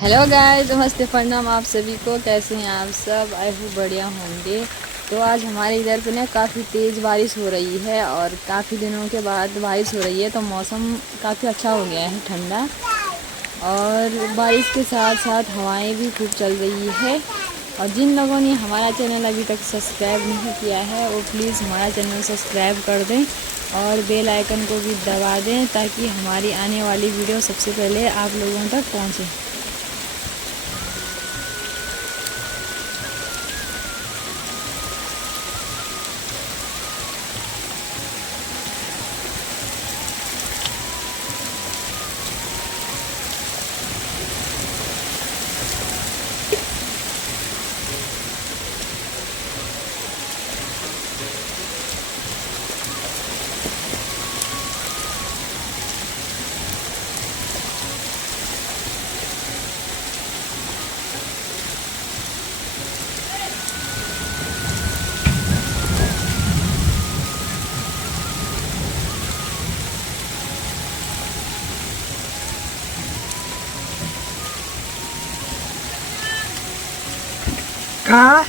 Hello guys, नमस्ते, प्रणाम आप सभी को। कैसे हैं आप सब? आई होप बढ़िया होंगे। तो आज हमारे इधर पे ना काफ़ी तेज़ बारिश हो रही है और काफ़ी दिनों के बाद बारिश हो रही है, तो मौसम काफ़ी अच्छा हो गया है, ठंडा। और बारिश के साथ साथ हवाएं भी खूब चल रही है। और जिन लोगों ने हमारा चैनल अभी तक सब्सक्राइब नहीं किया है वो प्लीज़ हमारा चैनल सब्सक्राइब कर दें और बेल आइकन को भी दबा दें, ताकि हमारी आने वाली वीडियो सबसे पहले आप लोगों तक पहुँचे। कहाँ